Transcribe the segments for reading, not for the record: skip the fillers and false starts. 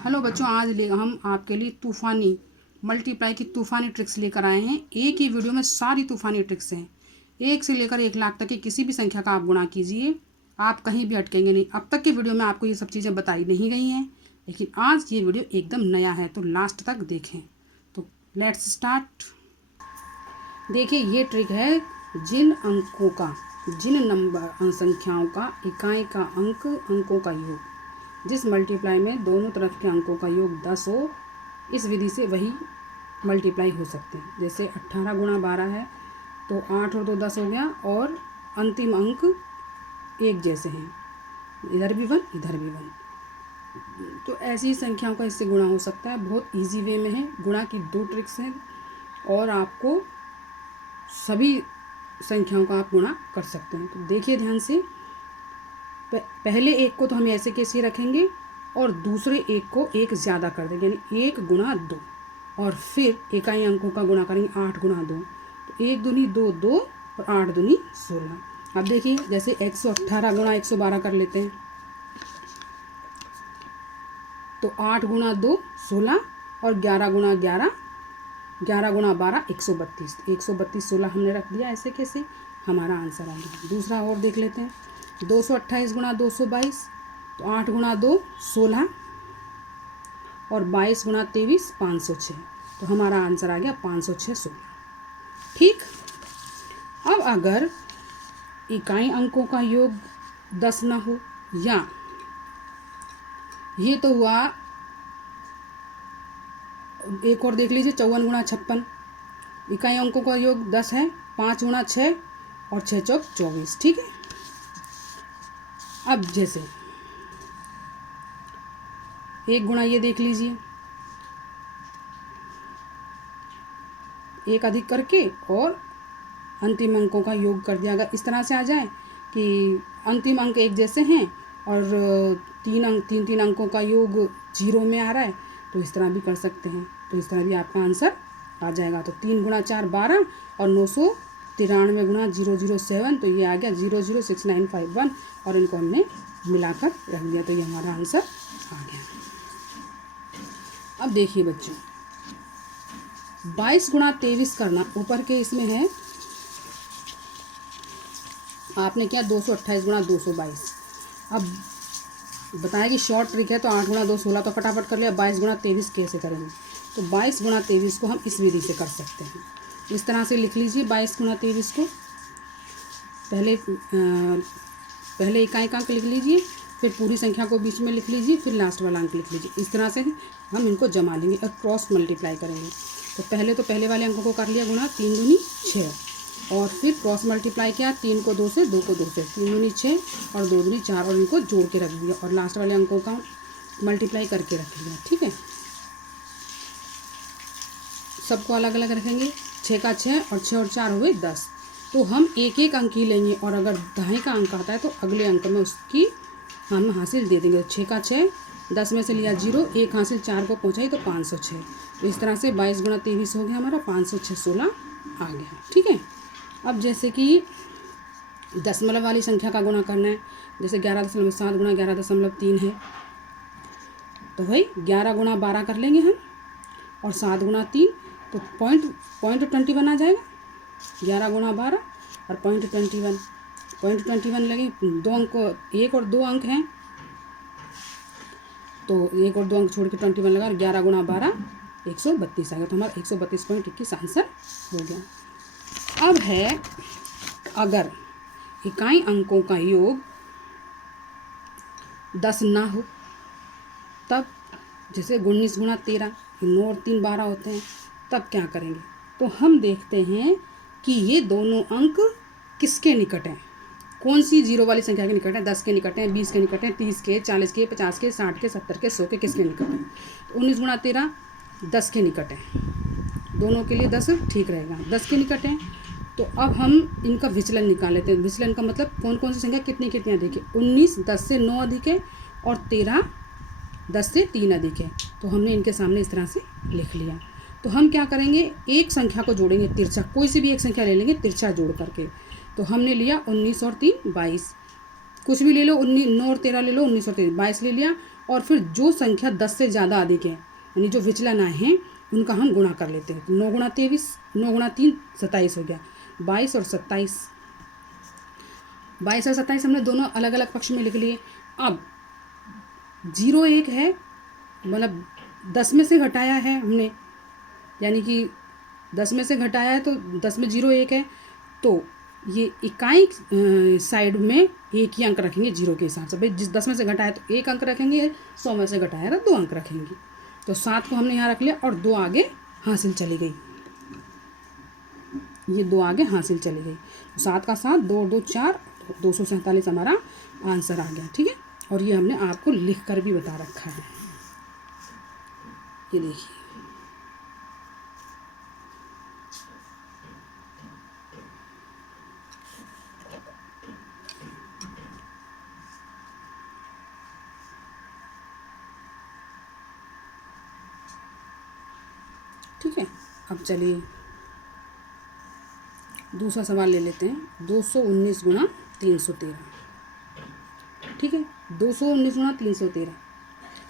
Hello बच्चों, आज हम आपके लिए तूफ़ानी मल्टीप्लाई की तूफ़ानी ट्रिक्स लेकर आए हैं। एक ही वीडियो में सारी तूफ़ानी ट्रिक्स हैं। 1 से लेकर 1 लाख तक की किसी भी संख्या का आप गुणा कीजिए, आप कहीं भी अटकेंगे नहीं। अब तक की वीडियो में आपको ये सब चीज़ें बताई नहीं गई हैं, लेकिन आज ये वीडियो एकदम नया है, तो लास्ट तक देखें। तो लेट्स स्टार्ट। देखिए, ये ट्रिक है जिन अंकों का, जिन नंबर संख्याओं का इकाई का अंक अंकों का योग, जिस मल्टीप्लाई में दोनों तरफ के अंकों का योग 10 हो, इस विधि से वही मल्टीप्लाई हो सकते हैं। जैसे 18 गुणा 12 है तो 8 और 2 10 हो गया, और अंतिम अंक एक जैसे हैं, इधर भी 1 इधर भी 1। तो ऐसी संख्याओं का इससे गुणा हो सकता है। बहुत इजी वे में है। गुणा की 2 ट्रिक्स हैं और आपको सभी संख्याओं का आप गुणा कर सकते हैं। तो देखिए ध्यान से, पहले एक को तो हम ऐसे कैसे रखेंगे और दूसरे एक को एक ज़्यादा कर देंगे, यानी 1 गुणा 2, और फिर इकाई अंकों का गुणा करेंगे 8 गुणा 2, तो 1 दूनी 2 2 और 8 दूनी 16। अब देखिए, जैसे 118 गुणा 112 कर लेते हैं, तो 8 गुणा 2 16 और 11 गुणा 11 11 गुणा 12 132। 132 16 हमने रख दिया, ऐसे कैसे हमारा आंसर आ गया। दूसरा और देख लेते हैं, 228 गुणा 222, तो 8 गुणा 2 16 और 22 गुणा 23 506, तो हमारा आंसर आ गया 506 16। ठीक। अब अगर इकाई अंकों का योग 10 ना हो, या ये तो हुआ, एक और देख लीजिए, 54 गुणा 56, इकाई अंकों का योग 10 है, 5 गुणा 6 और 6 चौक 24। ठीक है। अब जैसे एक गुणा ये देख लीजिए, एक अधिक करके और अंतिम अंकों का योग कर दिया। अगर इस तरह से आ जाए कि अंतिम अंक एक जैसे हैं और तीन तीन अंकों का योग 0 में आ रहा है, तो इस तरह भी कर सकते हैं। तो इस तरह भी आपका आंसर आ जाएगा। तो 3 गुणा 4 12 और 993 गुणा 007, तो ये आ गया 006951, और इनको हमने मिलाकर रख दिया, तो ये हमारा आंसर आ गया। अब देखिए बच्चों, 22 गुणा 23 करना, ऊपर के इसमें है, आपने किया 228 गुणा 222। अब बताया कि शॉर्ट ट्रिक है, तो 8 गुणा 2 16, तो फटाफट कर लिया। 22 गुणा 23 कैसे करेंगे, तो 22 गुणा 23 को हम इस विधि से कर सकते हैं। इस तरह से लिख लीजिए 22 गुणा 23 को, पहले इकाई का अंक लिख लीजिए, फिर पूरी संख्या को बीच में लिख लीजिए, फिर लास्ट वाला अंक लिख लीजिए। इस तरह से हम इनको जमा लेंगे और क्रॉस मल्टीप्लाई करेंगे। तो पहले वाले अंकों को कर लिया गुणा, 3 दूनी 6, और फिर क्रॉस मल्टीप्लाई किया, 3 को 2 से, 2 को 2 से, 3 दूनी 6 और 2 दूनी 4, और इनको जोड़ के रख दिया, और लास्ट वाले अंकों का मल्टीप्लाई करके रख लिया। ठीक है, सबको अलग अलग रखेंगे। 6 का 6 और 6 और 4 हुए 10। तो हम एक एक अंक ही लेंगे, और अगर दाएं का अंक आता है तो अगले अंक में उसकी हम हासिल दे देंगे। 6 का 6, 10 में से लिया 0, 1 हासिल 4 को पहुँचाई, तो 506। तो इस तरह से 22 गुणा 23 हो गया हमारा, 506 16 आ गया। ठीक है। अब जैसे कि दशमलव वाली संख्या का गुणा करना है, जैसे 11.7 गुणा 11.3 है, तो भाई 11 गुणा 12 कर लेंगे हम, और 7 गुणा 3, तो पॉइंट 21 आ जाएगा। 11 गुणा 12 और पॉइंट 21 लगे। 2 अंक, 1 और 2 अंक हैं, तो 1 और 2 अंक छोड़ के 21 लगा, और 11 गुणा 12 132 आ गया। तो हमारा 132.21 आंसर हो गया। अब है, अगर इकाई अंकों का योग 10 ना हो, तब जैसे 19 गुणा 13, 9 और 3 12 होते हैं, तब क्या करेंगे। तो हम देखते हैं कि ये दोनों अंक किसके निकट हैं, कौन सी 0 वाली संख्या के निकट है। 10 के निकट हैं, 20 के निकट हैं, 30 के, 40 के, 50 के, 60 के, 70 के, 100 के, किसके निकट हैं। तो 19 गुणा 13 10 के निकट है, दोनों के लिए 10 ठीक रहेगा, 10 के निकट हैं। तो अब हम इनका विचलन निकाल लेते हैं। विचलन का मतलब कौन कौन सी संख्या कितनी कितनी अधिक है। 19 10 से 9 अधिक है, और 13 10 से 3 अधिक है। तो हमने इनके सामने इस तरह से लिख लिया। तो हम क्या करेंगे, एक संख्या को जोड़ेंगे तिरछा, कोई सी भी एक संख्या ले लेंगे तिरछा जोड़ करके। तो हमने लिया 19 और 3 22, कुछ भी ले लो, 9 और 13 ले लो, 19 और 23 22 ले लिया, और फिर जो संख्या 10 से ज़्यादा अधिक है यानी जो विचलन आए हैं उनका हम गुणा कर लेते हैं। 9 गुणा 23, 9 गुणा 3 27 हो गया। 22 और 27, 22 और 27 हमने दोनों अलग अलग पक्ष में लिख लिए। अब 0 1 है, मतलब 10 में से घटाया है हमने, यानी कि 10 में से घटाया है तो 10 में 0 1 है, तो ये इकाई साइड में एक ही अंक रखेंगे 0 के हिसाब से। भाई जिस 10 में से घटाया तो 1 अंक रखेंगे, 100 में से घटाया तो 2 अंक रखेंगे। तो 7 को हमने यहाँ रख लिया और 2 आगे हासिल चली गई, ये 2 आगे हासिल चली गई। 7 का 7, 2 और 2 4, 247 हमारा आंसर आ गया। ठीक है, और ये हमने आपको लिख कर भी बता रखा है, ये देखिए। ठीक है, अब चलिए दूसरा सवाल ले लेते हैं। 219 गुणा 313। ठीक है, 219 गुणा 313,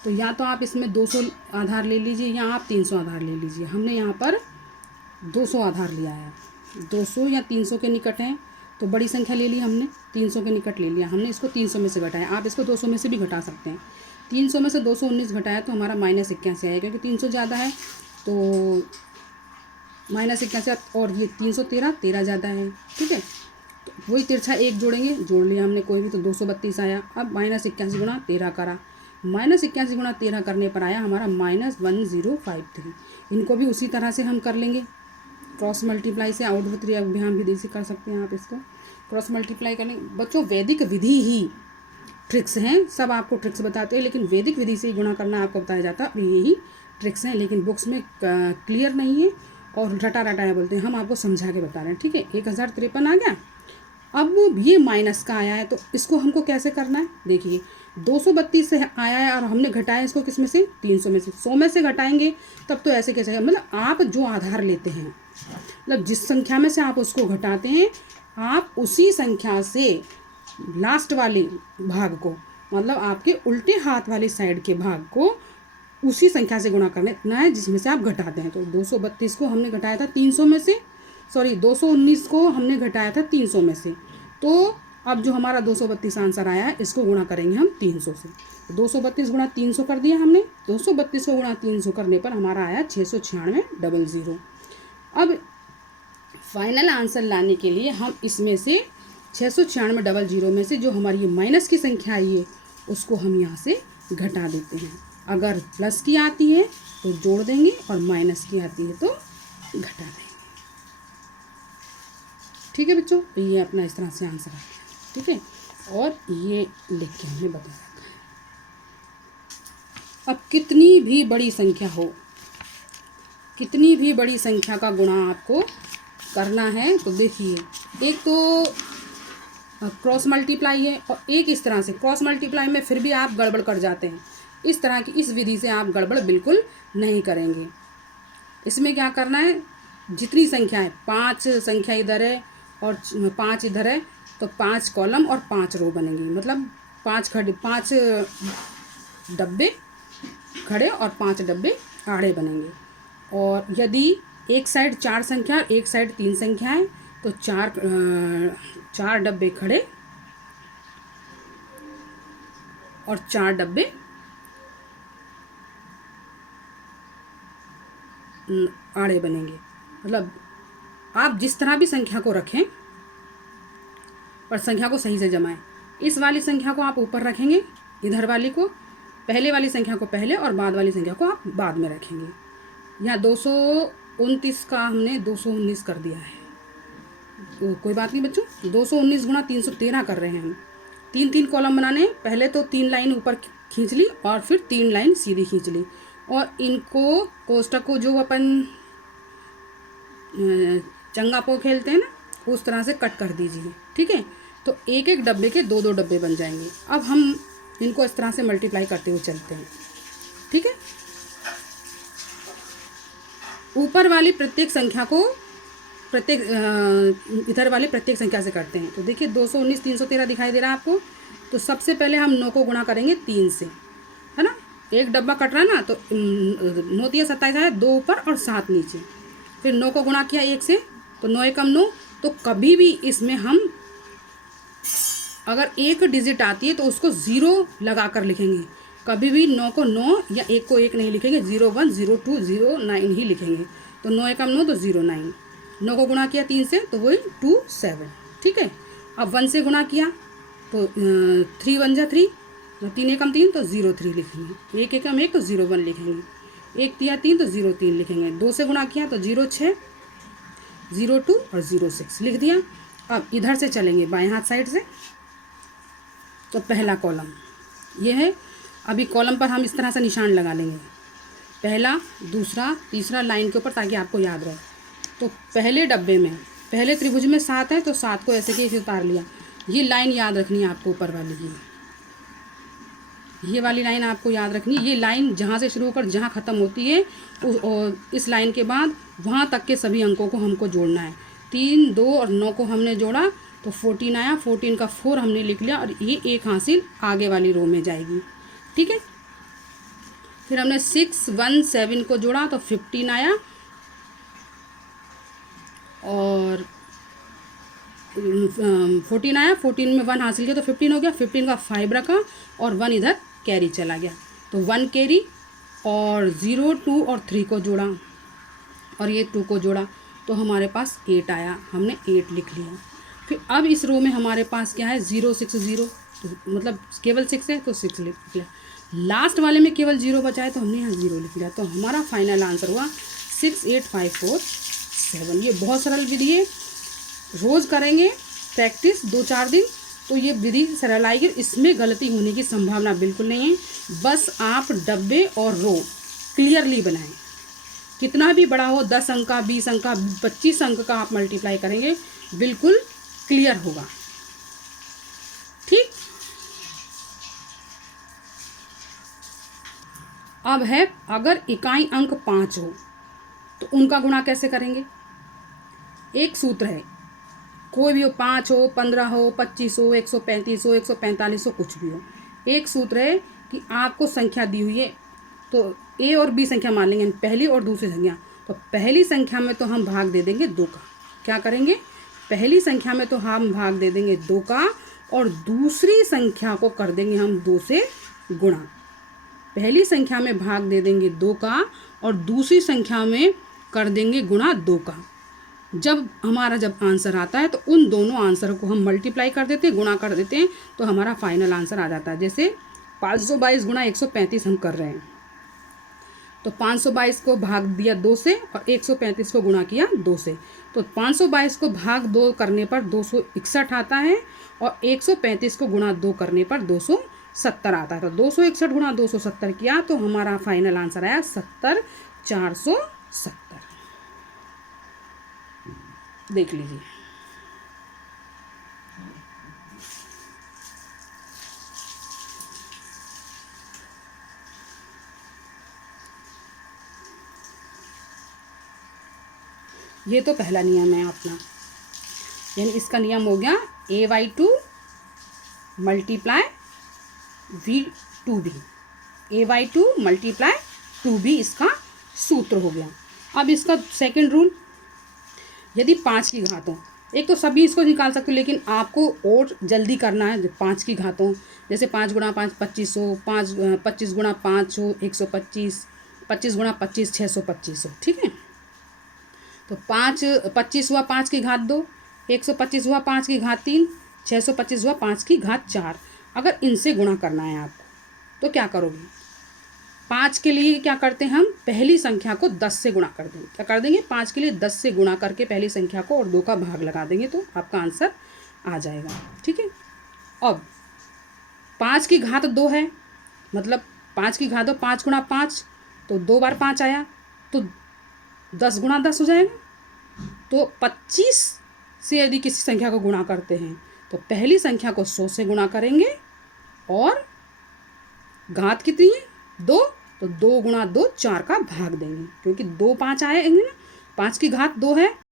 तो या तो आप इसमें 200 आधार ले लीजिए या आप 300 आधार ले लीजिए। हमने यहाँ पर 200 आधार लिया है। 200 या 300 के निकट हैं तो बड़ी संख्या ले ली हमने, 300 के निकट ले लिया हमने, इसको 300 में से घटाया। आप इसको 200 में से भी घटा सकते हैं। 300 में से 219 घटाया तो हमारा -81 आया, क्योंकि 300 ज़्यादा है तो -81, और ये 313 13 ज़्यादा है। ठीक है, तो वही तिरछा एक जोड़ेंगे, जोड़ लिया हमने कोई भी, तो 232 आया। अब -81 गुणा 13 करा, -81 गुणा 13 करने पर आया हमारा -1053। इनको भी उसी तरह से हम कर लेंगे, क्रॉस मल्टीप्लाई से। आउटवृत्तीय अभियान भी देसी कर सकते हैं आप, इसको क्रॉस मल्टीप्लाई कर लेंगे। बच्चों वैदिक विधि ही ट्रिक्स हैं, सब आपको ट्रिक्स बताते हैं, लेकिन वैदिक विधि से गुणा करना आपको बताया जाता है। यही ट्रिक्स हैं, लेकिन बुक्स में क्लियर नहीं है और रटा रटाया बोलते हैं। हम आपको समझा के बता रहे हैं। ठीक है, 1053 आ गया। अब ये माइनस का आया है तो इसको हमको कैसे करना है, देखिए 232 से आया है और हमने घटाया इसको किस में से, 300 में से। 100 में से घटाएंगे तब तो ऐसे कैसे, मतलब आप जो आधार लेते हैं, मतलब जिस संख्या में से आप उसको घटाते हैं, आप उसी संख्या से लास्ट वाले भाग को, मतलब आपके उल्टे हाथ वाली साइड के भाग को उसी संख्या से गुणा करना है जिसमें से आप घटाते हैं। तो 232 को हमने घटाया था 300 में से, 219 को हमने घटाया था 300 में से। तो अब जो हमारा 232 आंसर आया है इसको गुणा करेंगे हम 300 से। 232 गुणा 300 कर दिया हमने। 232 को गुणा 300 करने पर हमारा आया 696 अब फाइनल आंसर लाने के लिए हम इसमें से 696 में से जो हमारी ये माइनस की संख्या आई है उसको हम यहाँ से घटा देते हैं। अगर प्लस की आती है तो जोड़ देंगे और माइनस की आती है तो घटा देंगे। ठीक है बच्चों, ये अपना इस तरह से आंसर आता है। ठीक है, और ये लिख के हमने बता रखा है। अब कितनी भी बड़ी संख्या हो, कितनी भी बड़ी संख्या का गुणा आपको करना है तो देखिए, एक तो क्रॉस मल्टीप्लाई है और एक इस तरह से। क्रॉस मल्टीप्लाई में फिर भी आप गड़बड़ कर जाते हैं, इस तरह की इस विधि से आप गड़बड़ बिल्कुल नहीं करेंगे। इसमें क्या करना है, जितनी संख्या है, 5 संख्या इधर है और 5 इधर है, तो 5 कॉलम और 5 रो बनेंगी, मतलब 5 डब्बे खड़े और 5 डब्बे आड़े बनेंगे। और यदि एक साइड 4 संख्या और एक साइड 3 संख्या है तो 4 डब्बे खड़े और 4 डब्बे आड़े बनेंगे। मतलब आप जिस तरह भी संख्या को रखें पर संख्या को सही से जमाएं। इस वाली संख्या को आप ऊपर रखेंगे, इधर वाली को, पहले वाली संख्या को पहले और बाद वाली संख्या को आप बाद में रखेंगे। यहाँ 229 का हमने 219 कर दिया है, तो कोई बात नहीं बच्चों। 219 गुणा 313 कर रहे हैं हम। 3 कॉलम बनाने, पहले तो 3 लाइन ऊपर खींच ली और फिर 3 लाइन सीधी खींच ली, और इनको कोष्टक को जो अपन चंगा पो खेलते हैं ना, उस तरह से कट कर दीजिए। ठीक है, तो एक एक डब्बे के 2 डब्बे बन जाएंगे। अब हम इनको इस तरह से मल्टीप्लाई करते हुए चलते हैं। ठीक है, ऊपर वाली प्रत्येक संख्या को इधर वाली प्रत्येक संख्या से करते हैं। तो देखिए 219 313 दिखाई दे रहा है आपको। तो सबसे पहले हम 9 को गुणा करेंगे 3 से, है ना। एक डब्बा कट रहा है ना, तो 9 तिया 27 आया, 2 ऊपर और 7 नीचे। फिर 9 को गुणा किया 1 से, तो 9 एकम 9। तो कभी भी इसमें हम अगर एक डिजिट आती है तो उसको 0 लगा कर लिखेंगे। कभी भी 9 को 9 या 1 को 1 नहीं लिखेंगे, 0 1 0 2 0 9 ही लिखेंगे। तो 9 एकम 9 तो 0 9। 9 को गुणा किया 3 से, तो वही 2 7। ठीक है। अब 1 से गुणा किया तो 3 1 जा 3, 3 एकम 3 तो 0 3 लिखेंगे। 1 एकम 1 तो 0 1 लिखेंगे। 1 तिया 3 तो 0 3 लिखेंगे। 2 से गुणा किया तो 0 6 0 2 और 0 6 लिख दिया। अब इधर से चलेंगे बाएं हाथ साइड से। तो पहला कॉलम ये है। अभी कॉलम पर हम इस तरह से निशान लगा लेंगे, पहला दूसरा तीसरा लाइन के ऊपर, ताकि आपको याद रहे। तो पहले डब्बे में पहले त्रिभुज में 7 है, तो 7 को ऐसे कि उतार लिया। ये लाइन याद रखनी है आपको, ऊपर वाली ये वाली लाइन आपको याद रखनी है। ये लाइन जहाँ से शुरू होकर जहाँ ख़त्म होती है, इस लाइन के बाद वहाँ तक के सभी अंकों को हमको जोड़ना है। 3 2 और 9 को हमने जोड़ा तो 14 आया। 14 का 4 हमने लिख लिया, और ये एक हासिल आगे वाली रो में जाएगी। ठीक है। फिर हमने 6 1 7 को जोड़ा तो 15 आया, और 14 आया। 14 में 1 हासिल किया तो 15 हो गया। 15 का 5 रखा और 1 इधर कैरी चला गया, तो 1 कैरी। और 0 2 और 3 को जोड़ा, और ये 2 को जोड़ा, तो हमारे पास 8 आया। हमने 8 लिख लिया। फिर अब इस रो में हमारे पास क्या है, 0 6 0, तो मतलब केवल 6 है तो 6 लिख लिया। लास्ट वाले में केवल 0 बचा है, तो हमने यहाँ 0 लिख लिया। तो हमारा फाइनल आंसर हुआ 6 8 5 4 7। ये बहुत सरल विधि है, रोज़ करेंगे प्रैक्टिस 2-4 दिन, तो ये विधि सरल आएगी। इसमें गलती होने की संभावना बिल्कुल नहीं है। बस आप डब्बे और रो क्लियरली बनाएं। कितना भी बड़ा हो, 10 अंक का 20 अंक का 25 अंक का आप मल्टीप्लाई करेंगे, बिल्कुल क्लियर होगा। ठीक। अब है, अगर इकाई अंक 5 हो तो उनका गुणा कैसे करेंगे। एक सूत्र है, कोई भी हो, 5 हो 15 हो 25 हो 135 हो 145 हो, कुछ भी हो। एक सूत्र है कि आपको संख्या दी हुई है, तो ए और बी संख्या मान लेंगे, पहली और दूसरी संख्या। तो पहली संख्या में तो हम भाग दे देंगे 2 का। क्या करेंगे, पहली संख्या में तो हम भाग दे देंगे 2 का, और दूसरी संख्या को कर देंगे हम 2 से गुणा। पहली संख्या में भाग दे देंगे 2 का, और दूसरी संख्या में कर देंगे गुणा 2 का। जब आंसर आता है तो उन दोनों आंसर को हम मल्टीप्लाई कर देते हैं, गुणा कर देते हैं, तो हमारा फाइनल आंसर आ जाता है। जैसे 522 गुणा 135 हम कर रहे हैं, तो 522 को भाग दिया 2 से, और 135 को गुणा किया 2 से। तो 522 को भाग 2 करने पर 261 आता है, और 135 को गुणा 2 करने पर 270 आता है। तो 261 गुणा 270 किया, तो हमारा फाइनल आंसर आया 70 470। देख लीजिए। ये तो पहला नियम है अपना, यानी इसका नियम हो गया AY2 multiply V2B। AY2 multiply 2B इसका सूत्र हो गया। अब इसका सेकंड रूल, यदि 5 की घात हो, एक तो सभी इसको निकाल सकते हो, लेकिन आपको और जल्दी करना है। 5 की घात हो, जैसे 5 गुणा 5 25 हो, 25 गुणा 5 हो 125, 25 गुणा 25 625 हो। ठीक है। तो 25 हुआ 5 की घात 2, 125 हुआ 5 की घात 3, 625 हुआ 5 की घात 4। अगर इनसे गुणा करना है आपको, तो क्या करोगे, 5 के लिए क्या करते हैं हम, पहली संख्या को 10 से गुणा कर देंगे। क्या कर देंगे, 5 के लिए 10 से गुणा करके पहली संख्या को और 2 का भाग लगा देंगे, तो आपका आंसर आ जाएगा। ठीक है। अब 5 की घात 2 है, मतलब 5 की घात 2, 5 गुणा 5, तो 2 बार 5 आया, तो 10 गुणा 10 हो जाएगा। तो 25 से यदि किसी संख्या को गुणा करते हैं, तो पहली संख्या को 100 से गुणा करेंगे, और घात कितनी है 2, तो 2 गुणा 2 4 का भाग देंगे, क्योंकि 2 5 आएंगे ना, 5 की घात 2 है,